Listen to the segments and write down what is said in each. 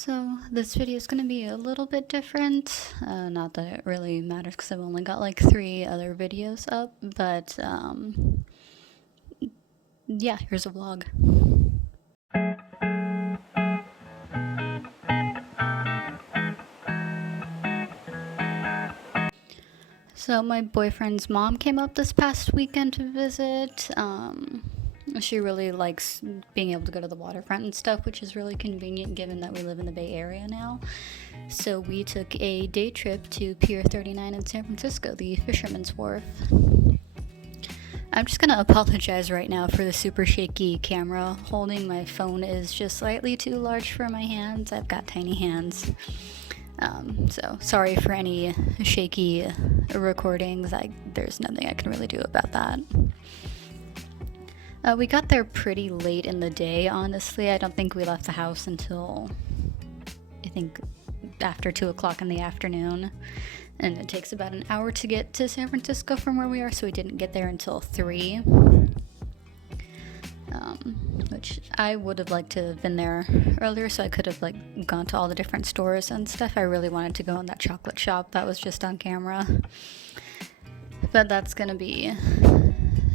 So this video is going to be a little bit different. Not that it really matters because I've only got like 3 other videos up, but yeah, here's a vlog. So my boyfriend's mom came up this past weekend to visit. She really likes being able to go to the waterfront and stuff, which is really convenient given that we live in the Bay Area now. So we took a day trip to Pier 39 in San Francisco, the Fisherman's Wharf. I'm just gonna apologize right now for the super shaky camera holding. My phone is just slightly too large for my hands. I've got tiny hands. So sorry for any shaky recordings. There's nothing I can really do about that. We got there pretty late in the day, honestly. I don't think we left the house until, I think, after 2 o'clock in the afternoon. And it takes about an hour to get to San Francisco from where we are, so we didn't get there until 3. Which I would have liked to have been there earlier, so I could have gone to all the different stores and stuff. I really wanted to go in that chocolate shop that was just on camera. But that's gonna be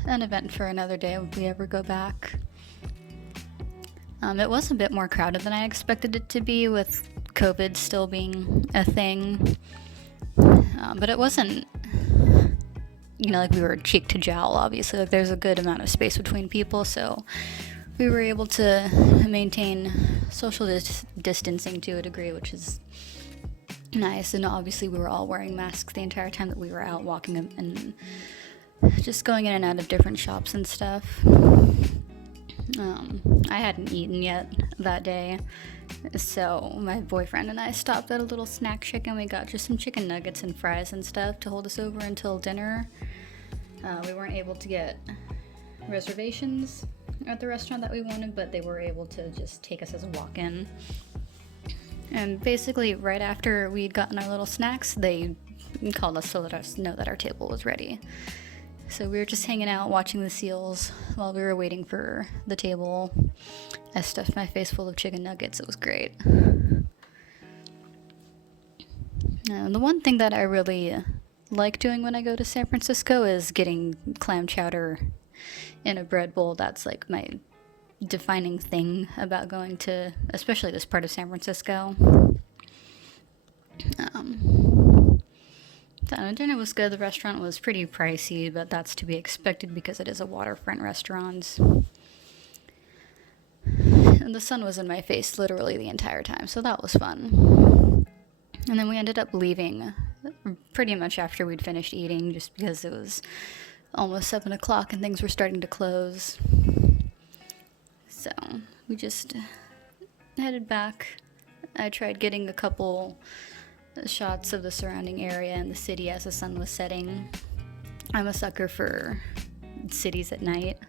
an event for another day if we ever go back. It was a bit more crowded than I expected it to be, with COVID still being a thing. But it wasn't, like we were cheek to jowl, obviously. There's a good amount of space between people, so we were able to maintain social distancing to a degree, which is nice. And obviously we were all wearing masks the entire time that we were out walking and just going in and out of different shops and stuff. I hadn't eaten yet that day, so my boyfriend and I stopped at a little snack shack and we got just some chicken nuggets and fries and stuff to hold us over until dinner. We weren't able to get reservations at the restaurant that we wanted, but they were able to just take us as a walk-in. And basically right after we'd gotten our little snacks, they called us to let us know that our table was ready. So we were just hanging out watching the seals while we were waiting for the table. I stuffed my face full of chicken nuggets. It was great. The one thing that I really like doing when I go to San Francisco is getting clam chowder in a bread bowl. That's like my defining thing about going to, especially this part of San Francisco. The dinner was good. The restaurant was pretty pricey, but that's to be expected because it is a waterfront restaurant. And the sun was in my face literally the entire time, so that was fun. And then we ended up leaving pretty much after we'd finished eating, just because it was almost 7 o'clock and things were starting to close. So we just headed back. I tried getting a couple shots of the surrounding area and the city as the sun was setting. I'm a sucker for cities at night,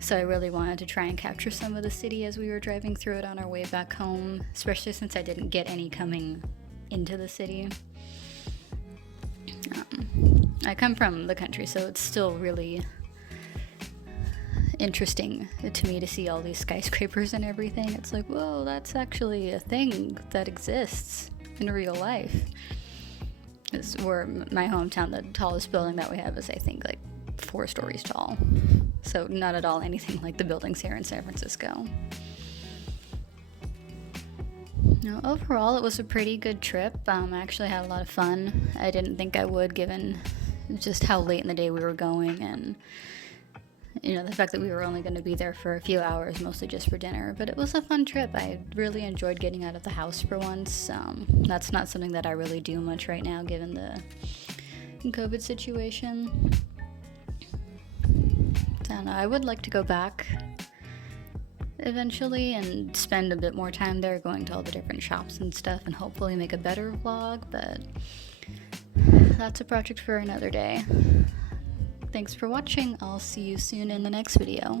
so I really wanted to try and capture some of the city as we were driving through it on our way back home, especially since I didn't get any coming into the city. I come from the country, so it's still really interesting to me to see all these skyscrapers and everything. It's like, whoa, that's actually a thing that exists in real life. Where my hometown, the tallest building that we have is, I think, 4 stories tall. So not at all anything like the buildings here in San Francisco. Overall, it was a pretty good trip. I actually had a lot of fun. I didn't think I would, given just how late in the day we were going, and the fact that we were only going to be there for a few hours, mostly just for dinner. But it was a fun trip. I really enjoyed getting out of the house for once. That's not something that I really do much right now, given the COVID situation. I don't know. I would like to go back eventually and spend a bit more time there, going to all the different shops and stuff, and hopefully make a better vlog, but that's a project for another day. Thanks for watching. I'll see you soon in the next video.